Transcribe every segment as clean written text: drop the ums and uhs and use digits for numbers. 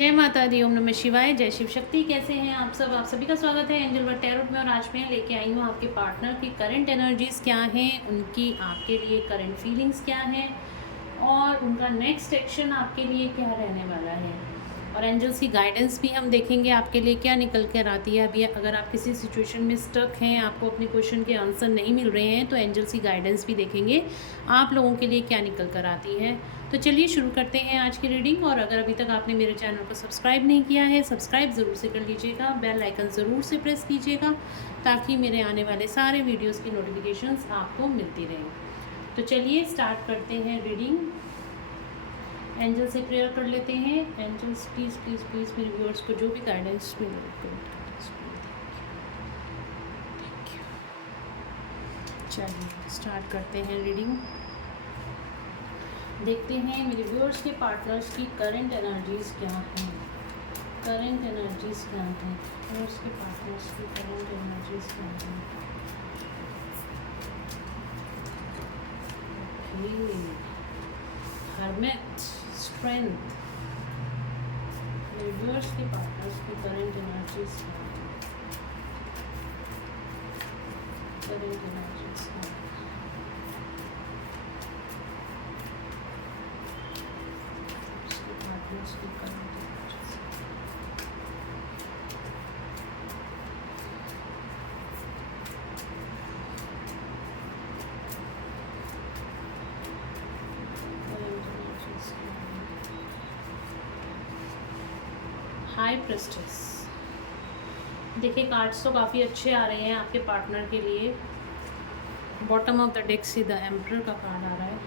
जय माता दी, ओम नमः शिवाय, जय शिव शक्ति। कैसे हैं आप सब? आप सभी का स्वागत है एंजल वर्ल्ड टैरोट में। और आज मैं लेके आई हूँ आपके पार्टनर की करंट एनर्जीज क्या हैं, उनकी आपके लिए करंट फीलिंग्स क्या हैं और उनका नेक्स्ट एक्शन आपके लिए क्या रहने वाला है। और एंजल्स की गाइडेंस भी हम देखेंगे आपके लिए क्या निकल कर आती है। अभी अगर आप किसी सिचुएशन में स्टक हैं, आपको अपने क्वेश्चन के आंसर नहीं मिल रहे हैं, तो एंजल्स की गाइडेंस भी देखेंगे आप लोगों के लिए क्या निकल कर आती है। तो चलिए शुरू करते हैं आज की रीडिंग। और अगर अभी तक आपने मेरे चैनल को सब्सक्राइब नहीं किया है, सब्सक्राइब ज़रूर से कर लीजिएगा, बेल आइकन ज़रूर से प्रेस कीजिएगा ताकि मेरे आने वाले सारे वीडियोस की नोटिफिकेशंस आपको मिलती रहें। तो चलिए स्टार्ट करते हैं रीडिंग। एंजल से प्रेयर कर लेते हैं। एंजल्स प्लीज़ प्लीज़ प्लीज़ मेरे व्यूअर्स को जो भी गाइडेंस मिले। चलिए स्टार्ट करते हैं रीडिंग। देखते हैं मेरे व्यूअर्स के पार्टनर्स की करंट एनर्जीज क्या हैं। करंट एनर्जीज क्या हैं व्यूअर्स के पार्टनर्स की करंट एनर्जीज क्या हैं। Okay, hermit, strength. मेरे व्यूअर्स के पार्टनर्स की करंट एनर्जीज क्या हैं। करंट एनर्जीज क्या हैं। उसकी करंट एनर्जीज। हाई प्रेस्टेस। देखिए कार्ड्स तो काफ़ी अच्छे आ रहे हैं आपके पार्टनर के लिए। बॉटम ऑफ द डेक से द एम्परर का कार्ड आ रहा है,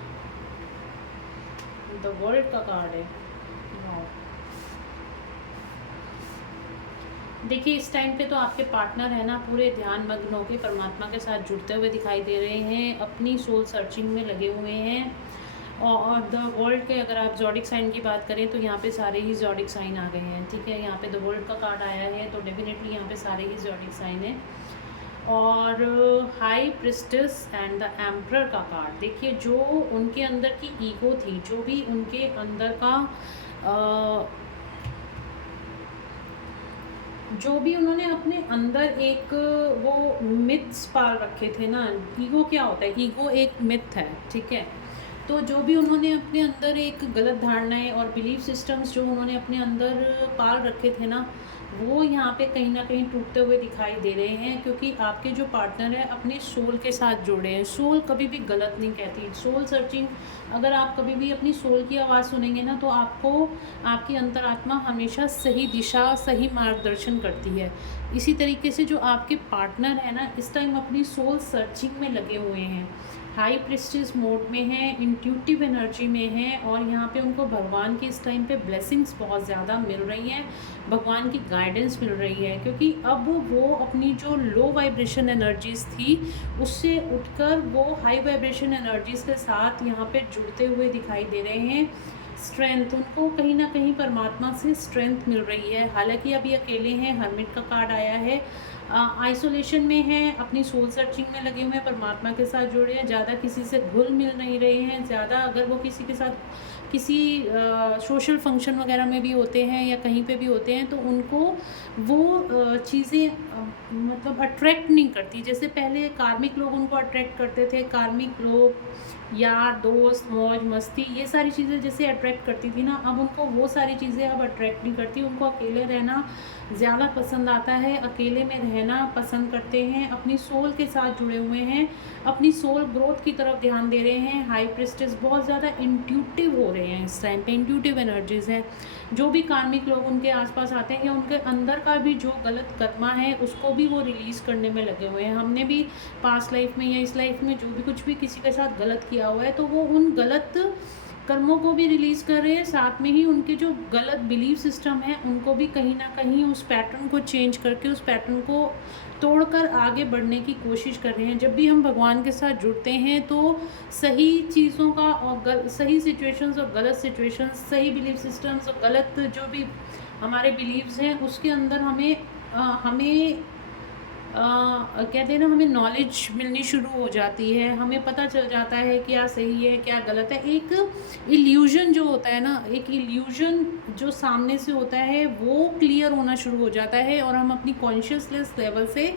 द वर्ल्ड का कार्ड है। देखिए इस टाइम पे तो आपके पार्टनर है ना पूरे ध्यान मग्न होकर परमात्मा के साथ जुड़ते हुए दिखाई दे रहे हैं, अपनी सोल सर्चिंग में लगे हुए हैं। और द वर्ल्ड के अगर आप जॉडिक साइन की बात करें तो यहाँ पे सारे ही जॉडिक साइन आ गए हैं। ठीक है, यहाँ पे द वर्ल्ड का कार्ड आया है तो डेफिनेटली यहाँ पे सारे ही जॉडिक साइन है। और high priestess and the emperor का कार्ड। देखिए जो उनके अंदर की ईगो थी, जो भी उनके अंदर का जो भी उन्होंने अपने अंदर एक वो मिथ्स पाल रखे थे ना। ईगो क्या होता है? ईगो एक मिथ है। ठीक है, तो जो भी उन्होंने अपने अंदर एक गलत धारणाएं और बिलीफ सिस्टम्स जो उन्होंने अपने अंदर पाल रखे थे ना, वो यहाँ पे कहीं ना कहीं टूटते हुए दिखाई दे रहे हैं। क्योंकि आपके जो पार्टनर है अपने सोल के साथ जुड़े हैं। सोल कभी भी गलत नहीं कहती। सोल सर्चिंग, अगर आप कभी भी अपनी सोल की आवाज़ सुनेंगे ना तो आपको आपकी अंतरात्मा हमेशा सही दिशा, सही मार्गदर्शन करती है। इसी तरीके से जो आपके पार्टनर है ना इस टाइम अपनी सोल सर्चिंग में लगे हुए हैं, हाई प्रिस्टेस मोड में है, इंट्यूटिव एनर्जी में है। और यहाँ पे उनको भगवान की इस टाइम पे ब्लेसिंग्स बहुत ज़्यादा मिल रही हैं, भगवान की गाइडेंस मिल रही है। क्योंकि अब वो अपनी जो लो वाइब्रेशन एनर्जीज थी उससे उठकर वो हाई वाइब्रेशन एनर्जीज के साथ यहाँ पे जुड़ते हुए दिखाई दे रहे हैं। स्ट्रेंथ, उनको कहीं ना कहीं परमात्मा से स्ट्रेंथ मिल रही है। हालांकि अभी अकेले हैं, हर्मिट का कार्ड आया है, आइसोलेशन में हैं, अपनी सोल सर्चिंग में लगे हुए हैं, परमात्मा के साथ जुड़े हैं, ज़्यादा किसी से घुल मिल नहीं रहे हैं। ज़्यादा अगर वो किसी के साथ किसी सोशल फंक्शन वगैरह में भी होते हैं या कहीं पे भी होते हैं तो उनको वो चीज़ें मतलब अट्रैक्ट नहीं करती। जैसे पहले कार्मिक लोग उनको अट्रैक्ट करते थे, कार्मिक लोग, यार दोस्त, मौज मस्ती, ये सारी चीज़ें जैसे अट्रैक्ट करती थी ना, अब उनको वो सारी चीज़ें अब अट्रैक्ट नहीं करती। उनको अकेले रहना ज़्यादा पसंद आता है, अकेले में रहना पसंद करते हैं, अपनी सोल के साथ जुड़े हुए हैं, अपनी सोल ग्रोथ की तरफ ध्यान दे रहे हैं। हाई प्रिस्टेस बहुत ज़्यादा इंट्यूटिव हो रहे हैं इस टाइम पे, इंट्यूटिव एनर्जीज़ हैं। जो भी कार्मिक लोग उनके आसपास आते हैं या उनके अंदर का भी जो गलत कर्मा है उसको भी वो रिलीज़ करने में लगे हुए हैं। हमने भी पास्ट लाइफ में या इस लाइफ में जो भी कुछ भी किसी के साथ गलत किया हुआ है तो वो उन गलत कर्मों को भी रिलीज़ कर रहे हैं, साथ में ही उनके जो गलत बिलीफ सिस्टम है उनको भी कहीं ना कहीं उस पैटर्न को चेंज करके, उस पैटर्न को तोड़कर आगे बढ़ने की कोशिश कर रहे हैं। जब भी हम भगवान के साथ जुड़ते हैं तो सही चीज़ों का और सही सिचुएशंस और गलत सिचुएशंस, सही बिलीफ सिस्टम्स और गलत जो भी हमारे बिलीव्स हैं उसके अंदर हमें कहते हैं ना, हमें नॉलेज मिलनी शुरू हो जाती है, हमें पता चल जाता है क्या सही है क्या गलत है। एक इल्यूजन जो होता है ना, एक इल्यूजन जो सामने से होता है वो क्लियर होना शुरू हो जाता है, और हम अपनी कॉन्शियसनेस लेवल से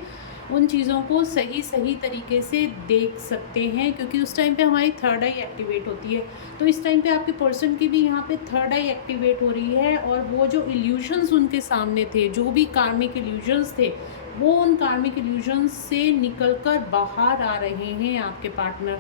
उन चीज़ों को सही सही तरीके से देख सकते हैं, क्योंकि उस टाइम पे हमारी थर्ड आई एक्टिवेट होती है। तो इस टाइम पे आपके पर्सन की भी यहाँ पे थर्ड आई एक्टिवेट हो रही है, और वो जो इल्यूजन्स उनके सामने थे, जो भी कार्मिक इल्यूजन्स थे, वो उन कार्मिक इल्यूजन्स से निकलकर बाहर आ रहे हैं आपके पार्टनर।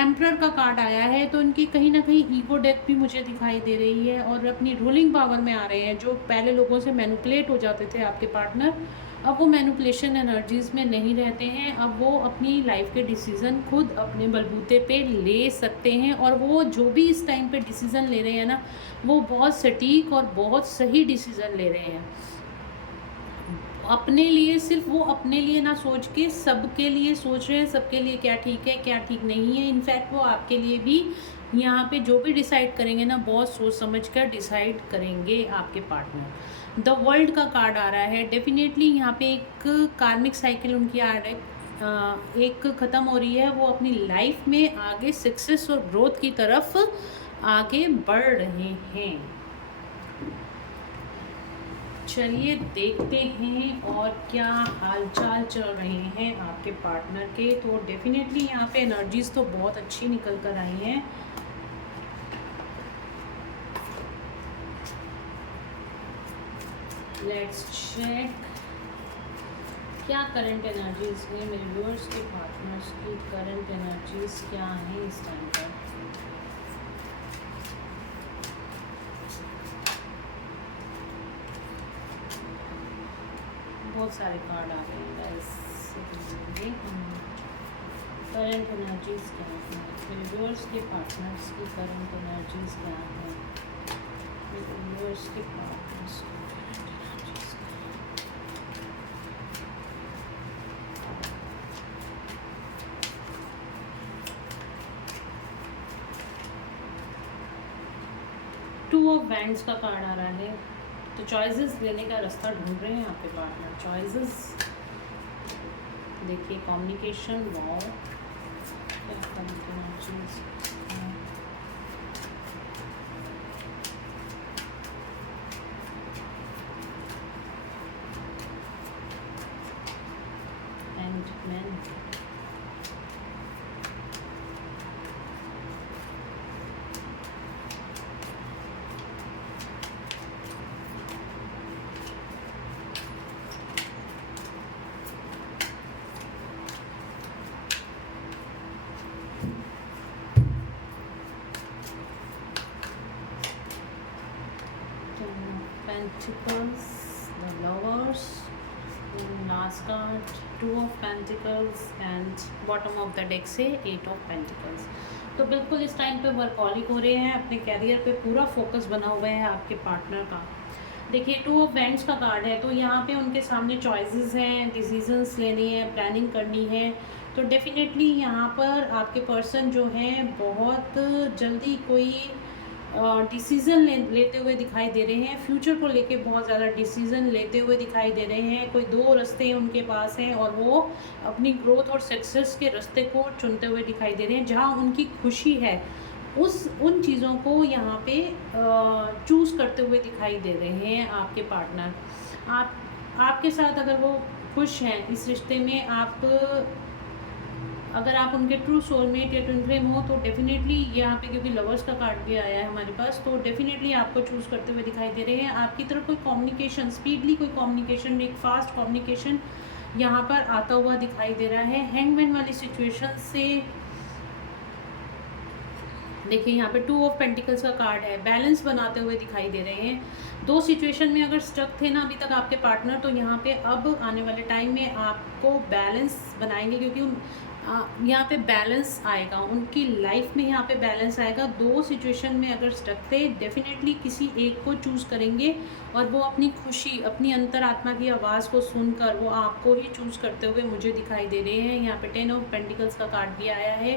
एम्परर का कार्ड आया है, तो इनकी कहीं ना कहीं ईगो डेथ भी मुझे दिखाई दे रही है, और अपनी रूलिंग पावर में आ रहे हैं। जो पहले लोगों से मैनिपुलेट हो जाते थे आपके पार्टनर, अब वो मैनिपुलेशन एनर्जीज़ में नहीं रहते हैं। अब वो अपनी लाइफ के डिसीज़न खुद अपने बलबूते पे ले सकते हैं, और वो जो भी इस टाइम पे डिसीज़न ले रहे हैं ना, वो बहुत सटीक और बहुत सही डिसीज़न ले रहे हैं। अपने लिए, सिर्फ वो अपने लिए ना सोच के सबके लिए सोच रहे हैं, सबके लिए क्या ठीक है क्या ठीक नहीं है। इनफैक्ट वो आपके लिए भी यहाँ पे जो भी डिसाइड करेंगे ना, बहुत सोच समझ कर डिसाइड करेंगे आपके पार्टनर। द वर्ल्ड का कार्ड आ रहा है। डेफिनेटली यहाँ पे एक कार्मिक साइकिल उनकी आ रही है, एक ख़त्म हो रही है। वो अपनी लाइफ में आगे सक्सेस और ग्रोथ की तरफ आगे बढ़ रहे हैं। चलिए देखते हैं और क्या हालचाल चल रहे हैं आपके पार्टनर के। तो डेफिनेटली यहाँ पे एनर्जीज तो बहुत अच्छी निकल कर आई हैं। लेट्स चेक क्या करंट एनर्जीज हैं मेरे व्यूअर्स के पार्टनर्स की। करंट एनर्जीज क्या हैं इस टाइम पर। बहुत सारे कार्ड आ गए हैं गाइस। करंट एनर्जीज क्या हैं मेरे व्यूअर्स के पार्टनर्स की। करंट एनर्जीज क्या हैं मेरे व्यूअर्स के पार्टनर्स की। टू ऑफ बैंड्स का कार्ड आ रहा है। तो चॉइसेस लेने का रास्ता ढूंढ रहे हैं आपके पार्टनर। चॉइसेस देखिए, कम्युनिकेशन, वाओ, क्या communication, and man, Pentacles, the Lovers, last card, Two of Pentacles and bottom of the deck से Eight of Pentacles। तो बिल्कुल इस टाइम पे वर्कहॉलिक हो रहे हैं, अपने कैरियर पे पूरा फोकस बना हुआ है आपके पार्टनर का। देखिए, टू ऑफ बैंड्स का कार्ड है, तो यहाँ पे उनके सामने चॉइसेस हैं, डिसीजंस लेनी है, प्लानिंग करनी है। तो डेफिनेटली यहाँ पर आपके पर्सन जो हैं बहुत जल्दी कोई डिसीज़न लेते हुए दिखाई दे रहे हैं। फ्यूचर को लेके बहुत ज़्यादा डिसीज़न लेते हुए दिखाई दे रहे हैं। कोई दो रास्ते उनके पास हैं, और वो अपनी ग्रोथ और सक्सेस के रास्ते को चुनते हुए दिखाई दे रहे हैं। जहाँ उनकी खुशी है, उन चीज़ों को यहाँ पे चूज़ करते हुए दिखाई दे रहे हैं आपके पार्टनर। आपके साथ अगर वो खुश हैं इस रिश्ते में, अगर आप उनके ट्रू सोलमेट या ट्विन फ्लेम हो, तो डेफिनेटली यहाँ पे, क्योंकि लवर्स का कार्ड भी आया है हमारे पास, तो डेफिनेटली आपको चूज़ करते हुए दिखाई दे रहे हैं। आपकी तरफ कोई कम्युनिकेशन, स्पीडली कोई कम्युनिकेशन, एक फास्ट कम्युनिकेशन यहाँ पर आता हुआ दिखाई दे रहा है। हैंगमैन वाली सिचुएशन से देखिए, यहाँ पे टू ऑफ पेंटिकल्स का कार्ड है। बैलेंस बनाते हुए दिखाई दे रहे हैं। दो सिचुएशन में अगर स्टक थे ना अभी तक आपके पार्टनर, तो यहाँ पे अब आने वाले टाइम में आपको बैलेंस बनाएंगे, क्योंकि यहाँ पे बैलेंस आएगा उनकी लाइफ में। यहाँ पे बैलेंस आएगा। दो सिचुएशन में अगर स्टक थे, डेफिनेटली किसी एक को चूज़ करेंगे, और वो अपनी खुशी, अपनी अंतरात्मा की आवाज़ को सुनकर वो आपको ही चूज़ करते हुए मुझे दिखाई दे रहे हैं। यहाँ पे 10 ऑफ पेंटिकल्स का कार्ड भी आया है,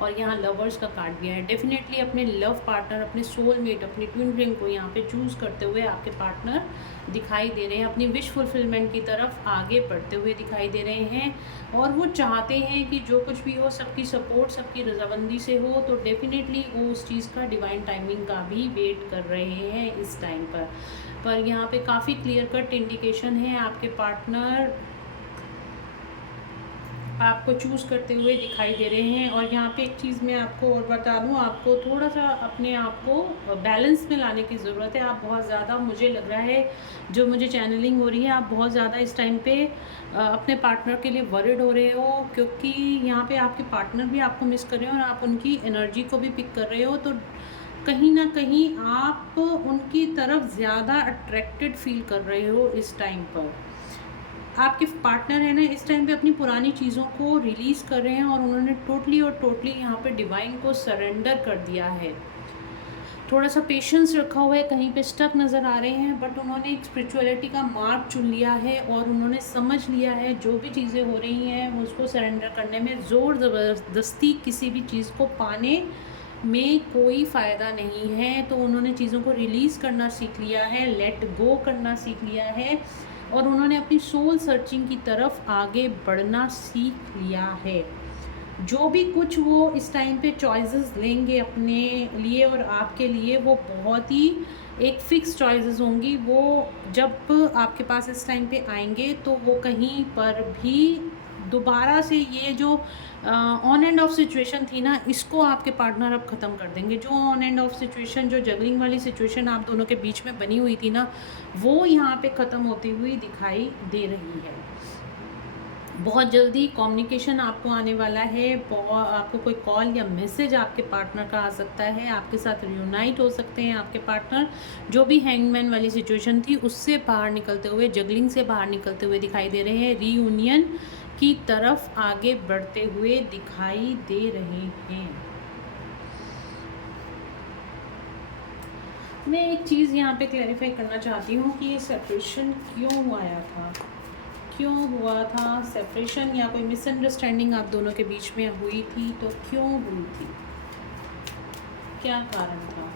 और यहाँ लवर्स का कार्ड भी है। डेफिनेटली अपने लव पार्टनर, अपने सोलमेट, अपनी ट्विन फ्लेम को यहाँ पे चूज़ करते हुए आपके पार्टनर दिखाई दे रहे हैं, अपनी विश फुलफिलमेंट की तरफ आगे बढ़ते हुए दिखाई दे रहे हैं। और वो चाहते हैं कि जो कुछ भी हो सबकी सपोर्ट, सबकी रजामंदी से हो। तो डेफिनेटली वो उस चीज़ का डिवाइन टाइमिंग का भी वेट कर रहे हैं इस टाइम पर यहाँ पे काफ़ी क्लियर कट इंडिकेशन है आपके पार्टनर आपको चूज़ करते हुए दिखाई दे रहे हैं। और यहाँ पे एक चीज़ मैं आपको और बता दूँ, आपको थोड़ा सा अपने आप को बैलेंस में लाने की ज़रूरत है। आप बहुत ज़्यादा, मुझे लग रहा है जो मुझे चैनलिंग हो रही है, आप बहुत ज़्यादा इस टाइम पे अपने पार्टनर के लिए वरिड हो रहे हो, क्योंकि यहाँ पे आपके पार्टनर भी आपको मिस कर रहे हो और आप उनकी एनर्जी को भी पिक कर रहे हो। तो कहीं ना कहीं आप उनकी तरफ ज़्यादा अट्रैक्टेड फील कर रहे हो इस टाइम पर। आपके पार्टनर है ना इस टाइम पे अपनी पुरानी चीज़ों को रिलीज़ कर रहे हैं और उन्होंने टोटली यहाँ पे डिवाइन को सरेंडर कर दिया है। थोड़ा सा पेशेंस रखा हुआ है, कहीं पे स्टक नज़र आ रहे हैं, बट उन्होंने एक स्पिरिचुअलिटी का मार्ग चुन लिया है और उन्होंने समझ लिया है जो भी चीज़ें हो रही हैं उसको सरेंडर करने में ज़ोर ज़बरदस्ती किसी भी चीज़ को पाने में कोई फ़ायदा नहीं है। तो उन्होंने चीज़ों को रिलीज़ करना सीख लिया है, लेट गो करना सीख लिया है और उन्होंने अपनी सोल सर्चिंग की तरफ आगे बढ़ना सीख लिया है। जो भी कुछ वो इस टाइम पे चॉइसेस लेंगे अपने लिए और आपके लिए, वो बहुत ही एक फ़िक्स चॉइसेस होंगी। वो जब आपके पास इस टाइम पे आएंगे तो वो कहीं पर भी दोबारा से ये जो ऑन एंड ऑफ सिचुएशन थी ना, इसको आपके पार्टनर अब ख़त्म कर देंगे। जो ऑन एंड ऑफ सिचुएशन, जो जगलिंग वाली सिचुएशन आप दोनों के बीच में बनी हुई थी ना, वो यहाँ पे ख़त्म होती हुई दिखाई दे रही है। बहुत जल्दी कम्युनिकेशन आपको आने वाला है, आपको कोई कॉल या मैसेज आपके पार्टनर का आ सकता है, आपके साथ रियूनाइट हो सकते हैं आपके पार्टनर। जो भी हैंगमैन वाली सिचुएशन थी उससे बाहर निकलते हुए, जगलिंग से बाहर निकलते हुए दिखाई दे रहे हैं, रीयूनियन की तरफ आगे बढ़ते हुए दिखाई दे रहे हैं। मैं एक चीज़ यहाँ पे क्लैरिफाई करना चाहती हूँ कि ये सेपरेशन क्यों आया था, क्यों हुआ था सेपरेशन, या कोई मिसअंडरस्टैंडिंग आप दोनों के बीच में हुई थी तो क्यों हुई थी, क्या कारण था,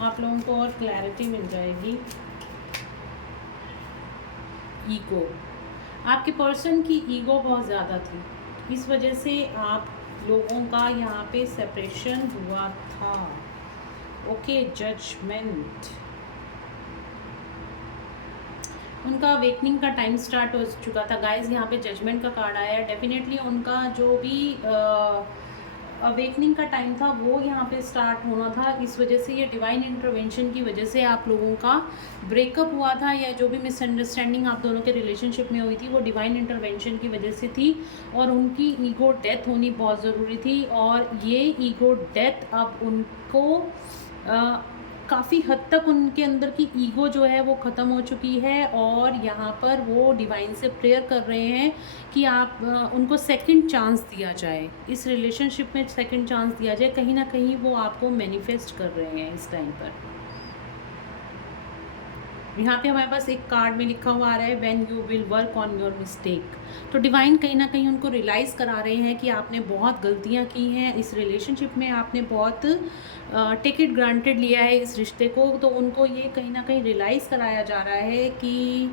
आप लोगों को और क्लैरिटी मिल जाएगी। ईगो, आपके पर्सन की ईगो बहुत ज़्यादा थी, इस वजह से आप लोगों का यहाँ पे सेपरेशन हुआ था। ओके, जजमेंट, उनका अवेकनिंग का टाइम स्टार्ट हो चुका था गाइस। यहाँ पे जजमेंट का कार्ड आया है। डेफिनेटली उनका जो भी अवेकनिंग का टाइम था वो यहाँ पे स्टार्ट होना था। इस वजह से ये डिवाइन इंटरवेंशन की वजह से आप लोगों का ब्रेकअप हुआ था, या जो भी मिसअंडरस्टैंडिंग आप दोनों के रिलेशनशिप में हुई थी वो डिवाइन इंटरवेंशन की वजह से थी। और उनकी ईगो डेथ होनी बहुत ज़रूरी थी, और ये ईगो डेथ अब उनको काफ़ी हद तक उनके अंदर की ईगो जो है वो ख़त्म हो चुकी है। और यहाँ पर वो डिवाइन से प्रेयर कर रहे हैं कि आप उनको सेकंड चांस दिया जाए, इस रिलेशनशिप में सेकंड चांस दिया जाए। कहीं ना कहीं वो आपको मैनिफेस्ट कर रहे हैं इस टाइम पर। यहाँ पे हमारे पास एक कार्ड में लिखा हुआ आ रहा है, when you will work on your mistake. तो डिवाइन कहीं ना कहीं उनको रियलाइज़ करा रहे हैं कि आपने बहुत गलतियाँ की हैं इस रिलेशनशिप में, आपने बहुत टेक इट ग्रांटेड लिया है इस रिश्ते को। तो उनको ये कहीं ना कहीं रियलाइज़ कराया जा रहा है कि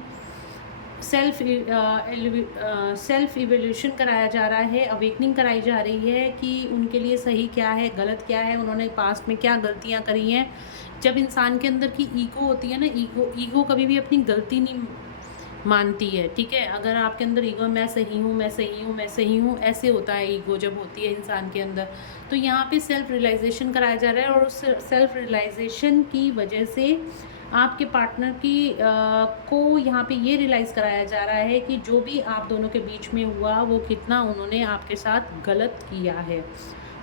सेल्फ इवोल्यूशन कराया जा रहा है, अवेकनिंग कराई जा रही है कि उनके लिए सही क्या है, गलत क्या है, उन्होंने पास्ट में क्या गलतियाँ करी हैं। जब इंसान के अंदर की ईगो होती है ना, ईगो कभी भी अपनी गलती नहीं मानती है, ठीक है। अगर आपके अंदर ईगो, मैं सही हूँ, मैं सही हूँ, मैं सही हूँ, ऐसे होता है ईगो जब होती है इंसान के अंदर। तो यहाँ पे सेल्फ रियलाइजेशन कराया जा रहा है, और उस सेल्फ रियलाइजेशन की वजह से आपके पार्टनर की को यहाँ पे ये रियलाइज़ कराया जा रहा है कि जो भी आप दोनों के बीच में हुआ वो कितना उन्होंने आपके साथ गलत किया है।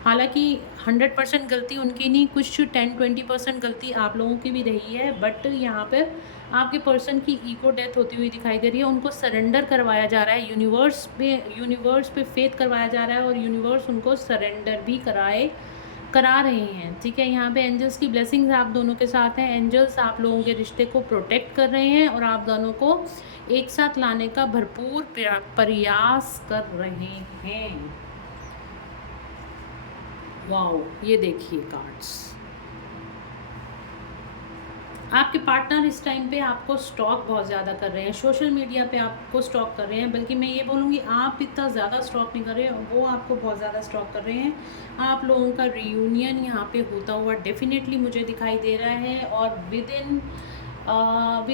हालांकि 100% गलती उनकी नहीं, कुछ 10-20% गलती आप लोगों की भी रही है, बट यहाँ पर आपके पर्सन की ईगो डेथ होती हुई दिखाई दे रही है। उनको सरेंडर करवाया जा रहा है, यूनिवर्स पे फेथ करवाया जा रहा है, और यूनिवर्स उनको सरेंडर भी करा रहे हैं, ठीक है। यहाँ पे एंजल्स की ब्लेसिंग्स आप दोनों के साथ हैं। एंजल्स आप लोगों के रिश्ते को प्रोटेक्ट कर रहे हैं और आप दोनों को एक साथ लाने का भरपूर प्रयास कर रहे हैं। वाओ, ये देखिए कार्ड्स। आपके पार्टनर इस टाइम पे आपको स्टॉक बहुत ज़्यादा कर रहे हैं, सोशल मीडिया पे आपको स्टॉक कर रहे हैं, बल्कि मैं ये बोलूँगी आप इतना ज़्यादा स्टॉक नहीं कर रहे हैं, वो आपको बहुत ज़्यादा स्टॉक कर रहे हैं। आप लोगों का रियूनियन यहाँ पे होता हुआ डेफिनेटली मुझे दिखाई दे रहा है, और विद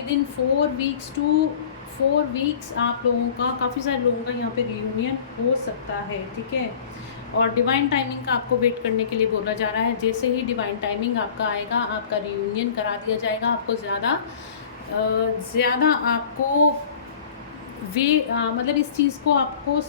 इन 4 वीक्स आप लोगों का, काफ़ी सारे लोगों का यहाँ पे रियूनियन हो सकता है, ठीक है। और डिवाइन टाइमिंग का आपको वेट करने के लिए बोला जा रहा है। जैसे ही डिवाइन टाइमिंग आपका आएगा, आपका रियूनियन करा दिया जाएगा। आपको ज़्यादा आपको मतलब इस चीज़ को आपको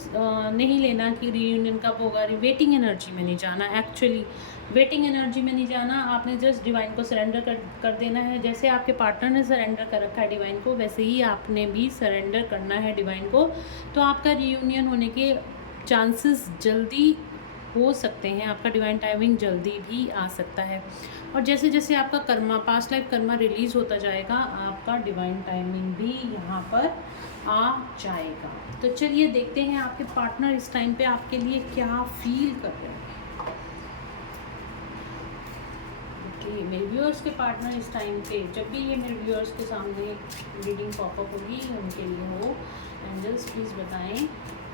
नहीं लेना कि रियूनियन कब होगा। वेटिंग एनर्जी में नहीं जाना, एक्चुअली वेटिंग एनर्जी में नहीं जाना। आपने जस्ट डिवाइन को सरेंडर कर देना है। जैसे आपके पार्टनर ने सरेंडर कर रखा है डिवाइन को, वैसे ही आपने भी सरेंडर करना है डिवाइन को। तो आपका रियूनियन होने के चांसेस जल्दी हो सकते हैं, आपका डिवाइन टाइमिंग जल्दी भी आ सकता है। और जैसे जैसे आपका Karma, past life Karma release होता जाएगा, आपका डिवाइन टाइमिंग भी यहाँ पर आ जाएगा। तो चलिए देखते हैं आपके पार्टनर इस टाइम पे आपके लिए क्या फील कर रहे हैं। ओके, मेरे व्यूअर्स के पार्टनर इस टाइम पे, जब भी ये मेरे व्यूअर्स के सामने रीडिंग पॉपअप होगी उनके लिए हो, एंजल्स प्लीज़ बताएं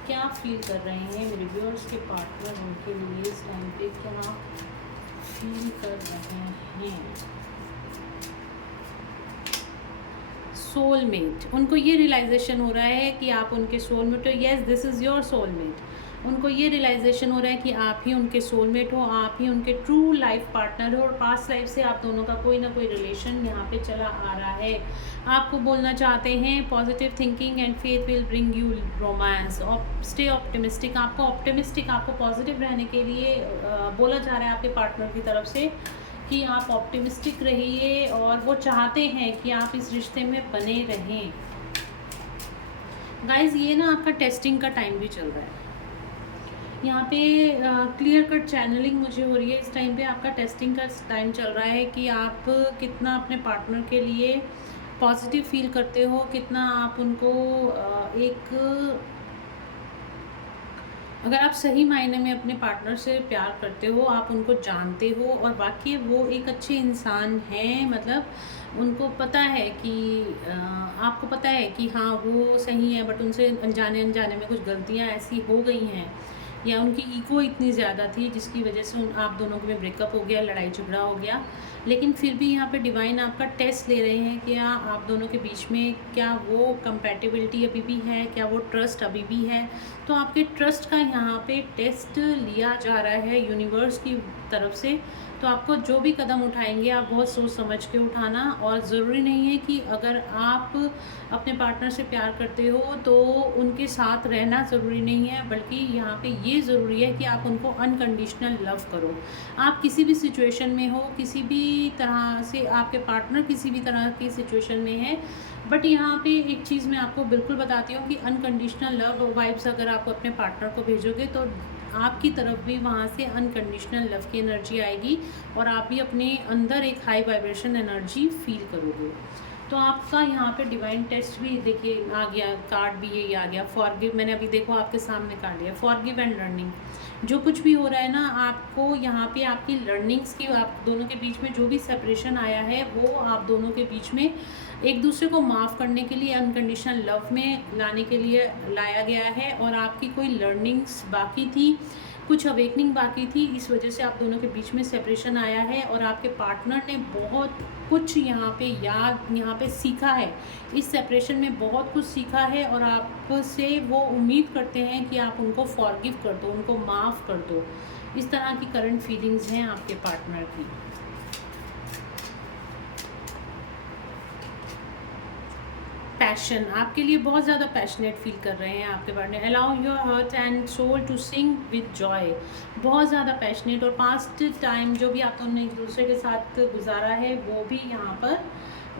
क्या फील कर रहे हैं मेरे व्यूअर्स के पार्टनर, उनके लिए इस टाइम पे क्या फील कर रहे हैं। सोलमेट, उनको ये रियलाइजेशन हो रहा है कि आप उनके सोलमेट हो। Yes, this is your soulmate. उनको ये रियलाइजेशन हो रहा है कि आप ही उनके सोलमेट हो, आप ही उनके ट्रू लाइफ पार्टनर हो, और पास्ट लाइफ से आप दोनों का कोई ना कोई रिलेशन यहाँ पे चला आ रहा है। आपको बोलना चाहते हैं positive thinking and faith will bring you romance. Stay optimistic, आपको पॉजिटिव रहने के लिए बोला जा रहा है आपके पार्टनर की तरफ से कि आप ऑप्टिमिस्टिक रहिए, और वो चाहते हैं कि आप इस रिश्ते में बने रहें। गाइज, ये ना आपका टेस्टिंग का टाइम भी चल रहा है। यहाँ पे क्लियर कट चैनलिंग मुझे हो रही है इस टाइम पे। आपका टेस्टिंग का टाइम चल रहा है कि आप कितना अपने पार्टनर के लिए पॉजिटिव फील करते हो, कितना आप उनको अगर आप सही मायने में अपने पार्टनर से प्यार करते हो, आप उनको जानते हो और वाकई वो एक अच्छे इंसान हैं, मतलब उनको पता है कि आपको पता है कि हाँ वो सही है, बट उनसे अनजाने में कुछ गलतियाँ ऐसी हो गई हैं, या उनकी ईगो इतनी ज़्यादा थी जिसकी वजह से आप दोनों के में ब्रेकअप हो गया, लड़ाई झगड़ा हो गया। लेकिन फिर भी यहाँ पे डिवाइन आपका टेस्ट ले रहे हैं कि आप दोनों के बीच में क्या वो कंपैटिबिलिटी अभी भी है, क्या वो ट्रस्ट अभी भी है। तो आपके ट्रस्ट का यहाँ पे टेस्ट लिया जा रहा है यूनिवर्स की तरफ से। तो आपको जो भी कदम उठाएंगे आप बहुत सोच समझ के उठाना, और ज़रूरी नहीं है कि अगर आप अपने पार्टनर से प्यार करते हो तो उनके साथ रहना ज़रूरी नहीं है, बल्कि यहाँ पे ये ज़रूरी है कि आप उनको अनकंडीशनल लव करो। आप किसी भी सिचुएशन में हो, किसी भी तरह से आपके पार्टनर किसी भी तरह की सिचुएशन में है, बट यहाँ पे एक चीज़ मैं आपको बिल्कुल बताती हूँ कि अनकंडीशनल लव वाइब्स अगर आप अपने पार्टनर को भेजोगे तो आपकी तरफ भी वहाँ से अनकंडीशनल लव की एनर्जी आएगी, और आप भी अपने अंदर एक हाई वाइब्रेशन एनर्जी फील करोगे। तो आपका यहाँ पे डिवाइन टेस्ट भी देखिए आ गया, कार्ड भी यही आ गया, फॉरगिव। मैंने अभी देखो आपके सामने कार्ड लिया, फॉरगिव एंड लर्निंग। जो कुछ भी हो रहा है ना, आपको यहाँ पे आपकी लर्निंग्स की, आप दोनों के बीच में जो भी सेपरेशन आया है वो आप दोनों के बीच में एक दूसरे को माफ़ करने के लिए, अनकंडीशनल लव में लाने के लिए लाया गया है। और आपकी कोई लर्निंग्स बाकी थी, कुछ अवेकनिंग बाकी थी, इस वजह से आप दोनों के बीच में सेपरेशन आया है, और आपके पार्टनर ने बहुत कुछ यहाँ पे सीखा है, इस सेपरेशन में बहुत कुछ सीखा है, और आपसे वो उम्मीद करते हैं कि आप उनको फॉरगिव कर दो, उनको माफ़ कर दो। इस तरह की करंट फीलिंग्स हैं आपके पार्टनर की। पैशन, आपके लिए बहुत ज़्यादा पैशनेट फील कर रहे हैं आपके partner. Allow your heart and soul to sing with joy, बहुत ज़्यादा पैशनेट। और पास्ट टाइम जो भी आप दोनों ने एक दूसरे के साथ गुजारा है वो भी यहाँ पर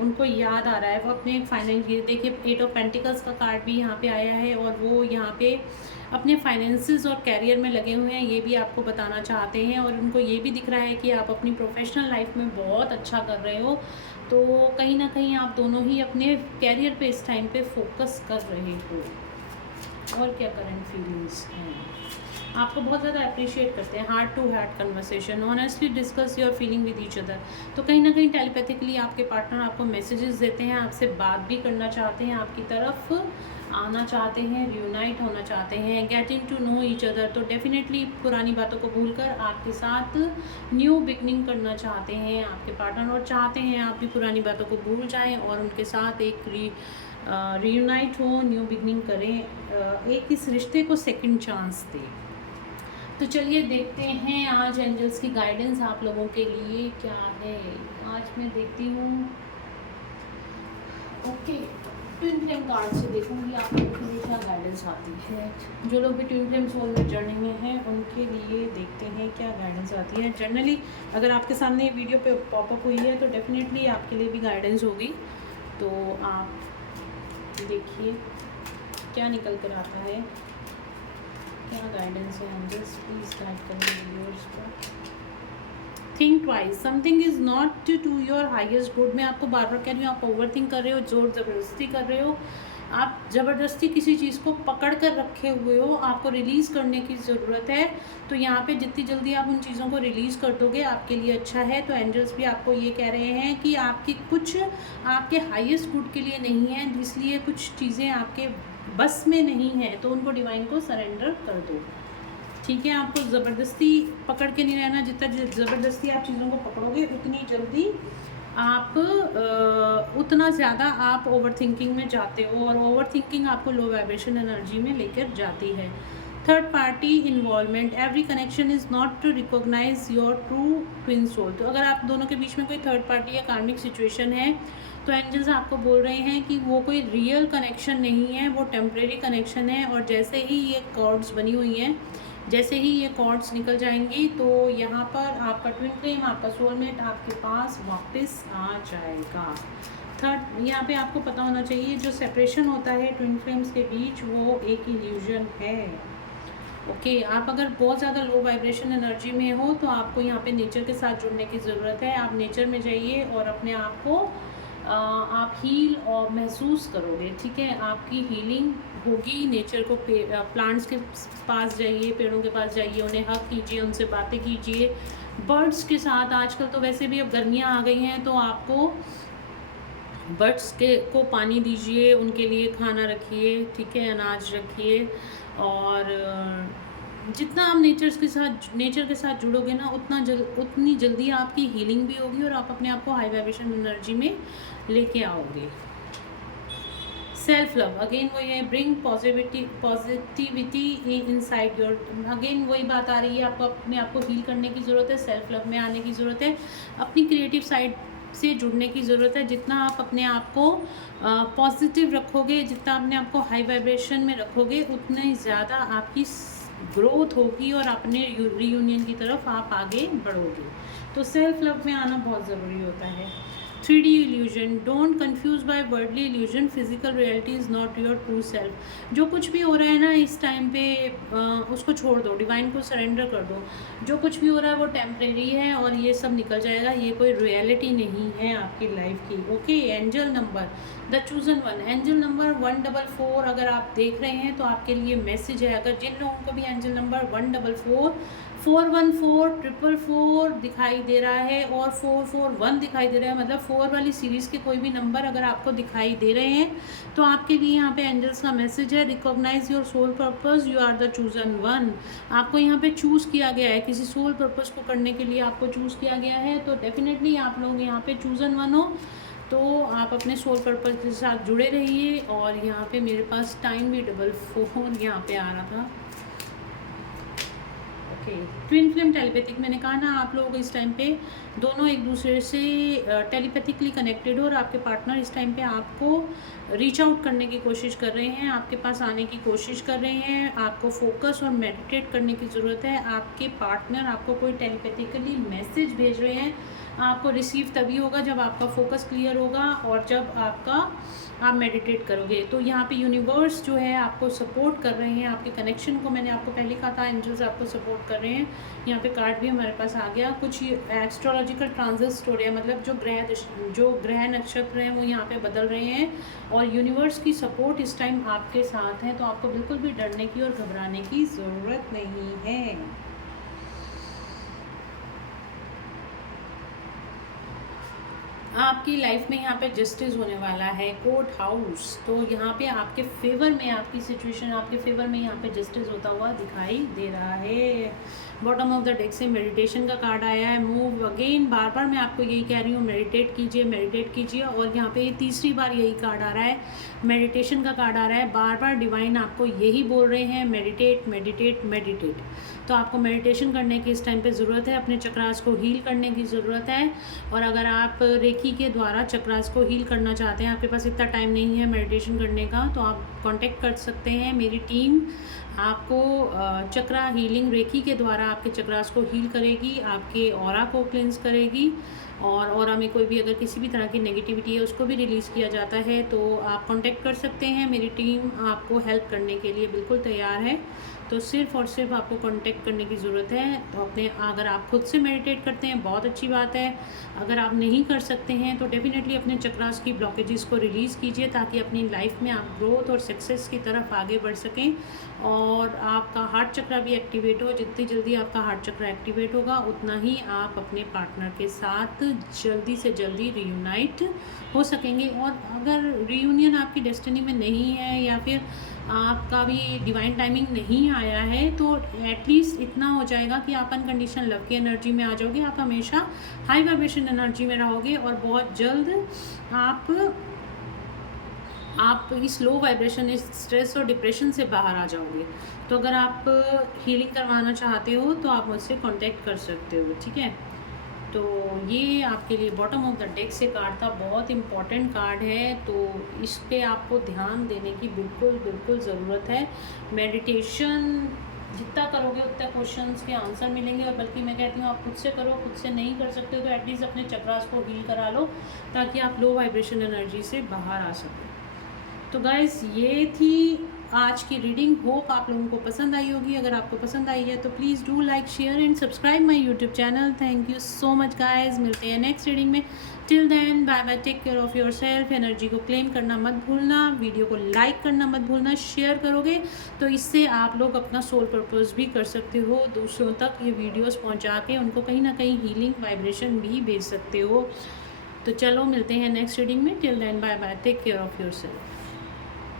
उनको याद आ रहा है। वो अपने फाइनेंस, देखिए 8 ऑफ पेंटिकल्स का कार्ड भी यहाँ पे आया है, और वो यहाँ पे अपने फाइनेंसेस और कैरियर में लगे हुए हैं, ये भी आपको बताना चाहते हैं। और उनको ये भी दिख रहा है कि आप अपनी प्रोफेशनल लाइफ में बहुत अच्छा कर रहे हो, तो कहीं ना कहीं आप दोनों ही अपने कैरियर पे इस टाइम पे फोकस कर रहे हो। और क्या करंट फीलिंग्स हैं आपको बहुत ज़्यादा अप्रिशिएट करते हैं। Heart to heart conversation, honestly discuss your feeling with each other. तो कहीं ना कहीं टेलीपैथिकली आपके पार्टनर आपको मैसेजेस देते हैं, आपसे बात भी करना चाहते हैं, आपकी तरफ आना चाहते हैं, रियूनाइट होना चाहते हैं, getting to know each other. तो डेफिनेटली पुरानी बातों को भूलकर आपके साथ न्यू बिगनिंग करना चाहते हैं आपके पार्टनर, और चाहते हैं आप भी पुरानी बातों को भूल जाएं और उनके साथ एक रियूनाइट हो, न्यू बिगनिंग करें, एक इस रिश्ते को सेकंड चांस दें। तो चलिए देखते हैं आज एंजल्स की गाइडेंस आप लोगों के लिए क्या है। आज मैं देखती हूँ, ओके, ट्विन फ्लेम कार्ड से देखूंगी आप लोगों के लिए क्या गाइडेंस आती है। जो लोग भी ट्विन फ्लेम सोल में जर्नी में हैं उनके लिए देखते हैं क्या गाइडेंस आती है। जनरली अगर आपके सामने ये वीडियो पे पॉपअप हुई है तो डेफिनेटली आपके लिए भी गाइडेंस होगी। तो आप देखिए क्या निकल कर आता है, क्या गाइडेंस है एंजल्स, प्लीज़ गाइड करें व्यूअर्स को। Think twice, something is not to your highest good. मैं आपको बार बार कह रही हूँ, आप ओवर थिंक कर रहे हो, जोर ज़बरदस्ती कर रहे हो, आप ज़बरदस्ती किसी चीज़ को पकड़ कर रखे हुए हो, आपको रिलीज़ करने की ज़रूरत है। तो यहाँ पे जितनी जल्दी आप उन चीज़ों को रिलीज़ कर दोगे आपके लिए अच्छा है। तो एंजल्स भी आपको ये कह रहे हैं कि आपकी कुछ आपके हाईएस्ट गुड के लिए नहीं है, इसलिए कुछ चीज़ें आपके बस में नहीं है, तो उनको डिवाइन को सरेंडर कर दो। ठीक है, आपको ज़बरदस्ती पकड़ के नहीं रहना। जितना ज़बरदस्ती आप चीज़ों को पकड़ोगे उतनी जल्दी आप उतना ज़्यादा आप ओवर थिंकिंग में जाते हो, और ओवर थिंकिंग आपको लो वाइब्रेशन एनर्जी में लेकर जाती है। Third party involvement, every connection is not to recognise your true twin soul. तो अगर आप दोनों के बीच में कोई थर्ड पार्टी या कार्मिक सिचुएशन है तो एंजल्स आपको बोल रहे हैं कि वो कोई रियल कनेक्शन नहीं है, वो टेम्परेरी कनेक्शन है। और जैसे ही ये कॉर्ड्स बनी हुई हैं, जैसे ही ये कॉर्ड्स निकल जाएंगी तो यहाँ पर आपका ट्विन फ्लेम, आपका सोलमेट आपके पास वापस आ जाएगा। थर्ड, यहाँ पे आपको पता होना चाहिए जो सेपरेशन होता है ट्विन फ्लेम्स के बीच वो एक इल्यूजन है। ओके, आप अगर बहुत ज़्यादा लो वाइब्रेशन एनर्जी में हो तो आपको यहाँ पे नेचर के साथ जुड़ने की ज़रूरत है। आप नेचर में जाइए और अपने आप को आप हील और महसूस करोगे। ठीक है, आपकी हीलिंग होगी। नेचर को प्लांट्स के पास जाइए, पेड़ों के पास जाइए, उन्हें हक कीजिए, उनसे बातें कीजिए। बर्ड्स के साथ, आजकल तो वैसे भी अब गर्मियाँ आ गई हैं तो आपको बर्ड्स को पानी दीजिए, उनके लिए खाना रखिए, ठीक है, अनाज रखिए। और जितना आप नेचर के साथ जुड़ोगे ना उतनी जल्दी आपकी हीलिंग भी होगी और आप अपने आप को हाई वाइब्रेशन एनर्जी में लेके आओगे। सेल्फ लव, अगेन वही है, bring positivity inside your. Again वही बात आ रही है, आपको अपने आप को हील करने की ज़रूरत है, सेल्फ लव में आने की ज़रूरत है, अपनी क्रिएटिव साइड से जुड़ने की ज़रूरत है। जितना आप अपने आप को पॉजिटिव रखोगे, जितना अपने आप को हाई वाइब्रेशन में रखोगे उतनी ज़्यादा आपकी ग्रोथ होगी और अपने रीयूनियन की तरफ आप आगे बढ़ोगे। तो सेल्फ लव में आना बहुत ज़रूरी होता है। 3D illusion, don't confuse by worldly illusion, physical reality is not your true self. जो कुछ भी हो रहा है ना इस टाइम पे उसको छोड़ दो, डिवाइन को सरेंडर कर दो। जो कुछ भी हो रहा है वो टेम्परेरी है और ये सब निकल जाएगा, ये कोई रियलिटी नहीं है आपकी लाइफ की। Okay, angel number the chosen one, angel number 144 अगर आप देख रहे हैं तो आपके लिए मैसेज है। अगर जिन लोगों को भी एंजल नंबर 144, 414, 444 दिखाई दे रहा है और 441 दिखाई दे रहा है, मतलब 4 वाली सीरीज़ के कोई भी नंबर अगर आपको दिखाई दे रहे हैं तो आपके लिए यहाँ पे एंजल्स का मैसेज है, recognise your soul purpose, you are the chosen one. आपको यहाँ पे चूज़ किया गया है, किसी सोल पर्पस को करने के लिए आपको चूज़ किया गया है। तो डेफिनेटली आप लोग यहाँ पे चूजन वन हो, तो आप अपने सोल पर्पस के साथ जुड़े रहिए। और यहाँ पे मेरे पास टाइम भी 4 यहाँ पे आ रहा था। ओके, ट्विन फ्लेम टेलीपैथिक, मैंने कहा ना आप लोग इस टाइम पे दोनों एक दूसरे से टेलीपैथिकली कनेक्टेड हो और आपके पार्टनर इस टाइम पे आपको रीच आउट करने की कोशिश कर रहे हैं, आपके पास आने की कोशिश कर रहे हैं। आपको फोकस और मेडिटेट करने की ज़रूरत है। आपके पार्टनर आपको कोई टेलीपैथिकली मैसेज भेज रहे हैं, आपको रिसीव तभी होगा जब आपका फोकस क्लियर होगा और जब आप मेडिटेट करोगे। तो यहाँ पे यूनिवर्स जो है आपको सपोर्ट कर रहे हैं, आपके कनेक्शन को, मैंने आपको पहले कहा था एंजल्स आपको सपोर्ट कर कर रहे हैं। यहाँ पे कार्ड भी हमारे पास आ गया। कुछ एस्ट्रोलॉजिकल ट्रांजिट्स हो रहे हैं, मतलब जो ग्रह नक्षत्र हैं वो यहाँ पे बदल रहे हैं और यूनिवर्स की सपोर्ट इस टाइम आपके साथ है, तो आपको बिल्कुल भी डरने की और घबराने की ज़रूरत नहीं है। आपकी लाइफ में यहाँ पे जस्टिस होने वाला है, कोर्ट हाउस, तो यहाँ पे आपके फेवर में, आपकी सिचुएशन आपके फेवर में यहाँ पे जस्टिस होता हुआ दिखाई दे रहा है। बॉटम ऑफ द डेक से मेडिटेशन का कार्ड आया है, मूव अगेन। बार बार मैं आपको यही कह रही हूँ, मेडिटेट कीजिए, और यहाँ पे तीसरी बार यही कार्ड आ रहा है, मेडिटेशन का कार्ड आ रहा है। बार बार डिवाइन आपको यही बोल रहे हैं, मेडिटेट मेडिटेट मेडिटेट। तो आपको मेडिटेशन करने की इस टाइम पे ज़रूरत है, अपने चक्रास को हील करने की ज़रूरत है। और अगर आप रेकी के द्वारा चक्रास को हील करना चाहते हैं, आपके पास इतना टाइम नहीं है मेडिटेशन करने का, तो आप कांटेक्ट कर सकते हैं। मेरी टीम आपको चक्रा हीलिंग रेकी के द्वारा आपके चक्रास को हील करेगी, आपके ऑरा को क्लेंस करेगी, और ऑरा में कोई भी अगर किसी भी तरह की नेगेटिविटी है उसको भी रिलीज़ किया जाता है। तो आप कांटेक्ट कर सकते हैं, मेरी टीम आपको हेल्प करने के लिए बिल्कुल तैयार है। तो सिर्फ़ और सिर्फ आपको कांटेक्ट करने की ज़रूरत है। तो अगर आप खुद से मेडिटेट करते हैं बहुत अच्छी बात है, अगर आप नहीं कर सकते हैं तो डेफिनेटली अपने चक्रास की ब्लॉकेजेस को रिलीज़ कीजिए, ताकि अपनी लाइफ में आप ग्रोथ और सक्सेस की तरफ आगे बढ़ सकें और आपका हार्ट चक्रा भी एक्टिवेट हो। जितनी जल्दी आपका हार्ट चक्रा एक्टिवेट होगा उतना ही आप अपने पार्टनर के साथ जल्दी से जल्दी रीयूनाइट हो सकेंगे। और अगर रीयूनियन आपकी डेस्टिनी में नहीं है या फिर आपका भी डिवाइन टाइमिंग नहीं आया है, तो एटलीस्ट इतना हो जाएगा कि आप अनकंडीशनल लव की एनर्जी में आ जाओगे। आप हमेशा हाई वाइब्रेशन एनर्जी में रहोगे और बहुत जल्द आप इस लो वाइब्रेशन, इस स्ट्रेस और डिप्रेशन से बाहर आ जाओगे। तो अगर आप हीलिंग करवाना चाहते हो तो आप मुझसे कांटेक्ट कर सकते हो, ठीक है। तो ये आपके लिए बॉटम ऑफ द डेक से कार्ड था, बहुत इंपॉर्टेंट कार्ड है, तो इस पे आपको ध्यान देने की बिल्कुल ज़रूरत है। मेडिटेशन जितना करोगे उतना क्वेश्चंस के आंसर मिलेंगे, और बल्कि मैं कहती हूँ आप खुद से करो। खुद से नहीं कर सकते हो तो एटलीस्ट अपने चक्रास को हील करा लो, ताकि आप लो वाइब्रेशन एनर्जी से बाहर आ सकें। तो गाइज़ ये थी आज की रीडिंग। होप आप लोगों को पसंद आई होगी। अगर आपको पसंद आई है तो please do like, share and subscribe my YouTube channel. Thank you so much guys, मिलते हैं नेक्स्ट रीडिंग में। Till then bye bye, take care of yourself. Energy को क्लेम करना मत भूलना, वीडियो को लाइक करना मत भूलना। शेयर करोगे तो इससे आप लोग अपना सोल पर्पस भी कर सकते हो, दूसरों तक ये वीडियोज़ पहुँचा के उनको कहीं ना कहीं हीलिंग वाइब्रेशन भी भेज सकते हो। तो चलो मिलते हैं नेक्स्ट रीडिंग में। Till then bye bye, take care of your self.